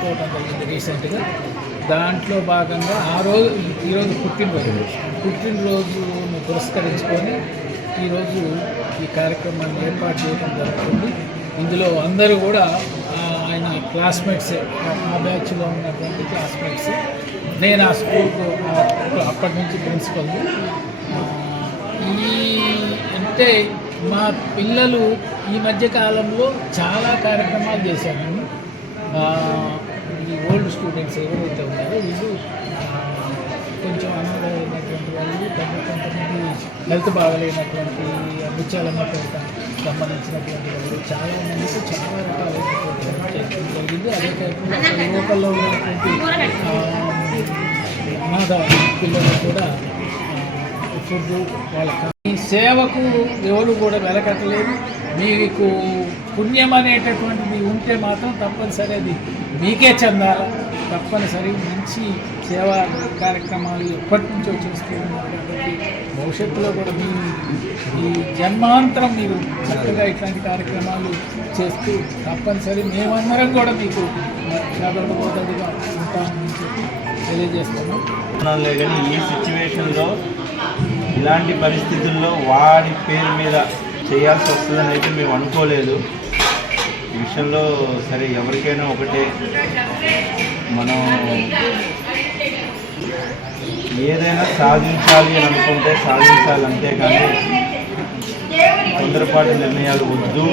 జరుపుకోవడం జరిగింది రీసెంట్గా. దాంట్లో భాగంగా ఈరోజు పుట్టినరోజును పురస్కరించుకొని ఈరోజు ఈ కార్యక్రమాన్ని ఏర్పాటు చేయడం జరుగుతుంది. ఇందులో అందరూ కూడా ఆయన క్లాస్మేట్స్, ఆ బ్యాచ్లో ఉన్నటువంటి క్లాస్మేట్స్. నేను ఆ స్కూల్కు అప్పటి నుంచి ప్రిన్సిపల్. అంటే మా పిల్లలు ఈ మధ్య కాలంలో చాలా కార్యక్రమాలు చేశాను. ఈ ఓల్డ్ స్టూడెంట్స్ ఎవరైతే ఉన్నారో వీళ్ళు కొంచెం అనాథమైనటువంటి వాళ్ళు, కొంతమంది హెల్త్ బాగలేనటువంటి అభిచాలన్నటువంటి సంబంధించినటువంటి వాళ్ళు చాలా మందికి చాలా రకాలైనటువంటి హెల్ప్ చేయడం జరిగింది. అదే కాకుండా లోకల్లో ఉన్నటువంటి అనాథ పిల్లలు కూడా ఫుడ్ వాళ్ళ ఈ సేవకు ఎవరు కూడా వెలకట్టలేదు. మీకు పుణ్యం అనేటటువంటిది ఉంటే మాత్రం తప్పనిసరి అది మీకే చెందాలి. తప్పనిసరి మంచి సేవా కార్యక్రమాలు ఎప్పటి నుంచో చేస్తూ ఉన్నారు కాబట్టి భవిష్యత్తులో కూడా మీ ఈ జన్మాంతరం మీరు చక్కగా ఇట్లాంటి కార్యక్రమాలు చేస్తూ తప్పనిసరి మేమందరం కూడా మీకు చదవబోదడిగా ఉంటామని చెప్పి తెలియజేస్తున్నాం. కానీ ఈ సిచ్యువేషన్లో ఇలాంటి పరిస్థితుల్లో వాడి పేరు మీద చేయాల్సి వస్తుందని అయితే మేము అనుకోలేదు. ఈ విషయంలో సరే ఎవరికైనా ఒకటే, మనం ఏదైనా సాధించాలి అని అనుకుంటే సాధించాలి, అంతేకాని తొందరపాటు నిర్ణయాలు వద్దు.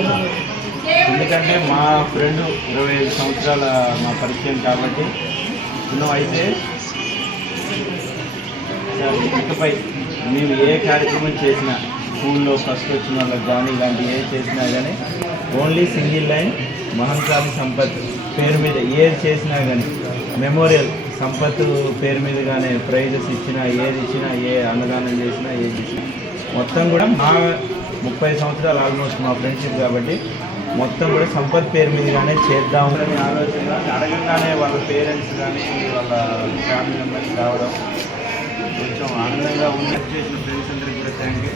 ఎందుకంటే మా ఫ్రెండ్ 25 సంవత్సరాల మా పరిచయం కాబట్టి అయితే ఇకపై మేము ఏ కార్యక్రమం చేసినా స్కూల్లో ఫస్ట్ వచ్చిన వాళ్ళకి కానీ ఇలాంటి ఏ చేసినా కానీ only single line Mahankali Sampath పేరు మీద ఏది చేసినా కానీ మెమోరియల్ సంపత్ పేరు మీద కానీ ప్రైజెస్ ఇచ్చినా, ఏది ఇచ్చినా, ఏ అన్నదానం చేసినా, ఏది ఇచ్చినా మొత్తం కూడా మా 30 సంవత్సరాలు ఆల్మోస్ట్ మా ఫ్రెండ్షిప్ కాబట్టి మొత్తం కూడా సంపత్ పేరు మీదగానే చేద్దామని ఆలోచన. అడగగానే వాళ్ళ పేరెంట్స్ కానీ వాళ్ళ ఫ్యామిలీ మెంబర్స్ రావడం కొంచెం ఆనందంగా ఉన్నట్టు చేసిన ఫ్రెండ్స్ అందరికీ కూడా థ్యాంక్ యూ.